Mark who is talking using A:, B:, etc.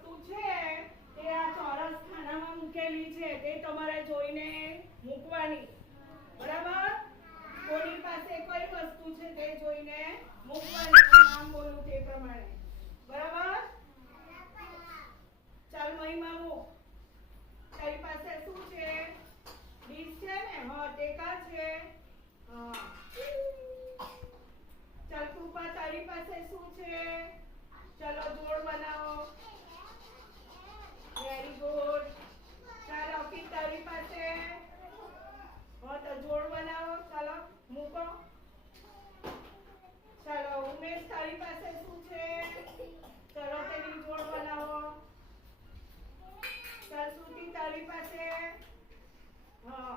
A: વસ્તુ છે તે આ ચોરસ ખાનામાં મૂકેલી છે, તે તમારે જોઈને મૂકવાની. બરાબર? કોની પાસે કઈ વસ્તુ છે તે જોઈને મૂકવાની. નામ બોલું તે પ્રમાણે. બરાબર? ચાલ મહિમા મૂક તારી પાસે શું છે? ડીશ છે ને? હા, ટેકા છે. હા. ચાલ કૃપા, તારી પાસે શું છે ચલો જોડ બનાવો વેરી ગુડ ચાલ અંકિત તારી પાસે હા તો જોડ બનાવો ચાલો મૂકો ચાલો તારી પાસે શું છે? ચલો તેની જોડ બનાવો. શ્રુતિ તારી પાસે? હા.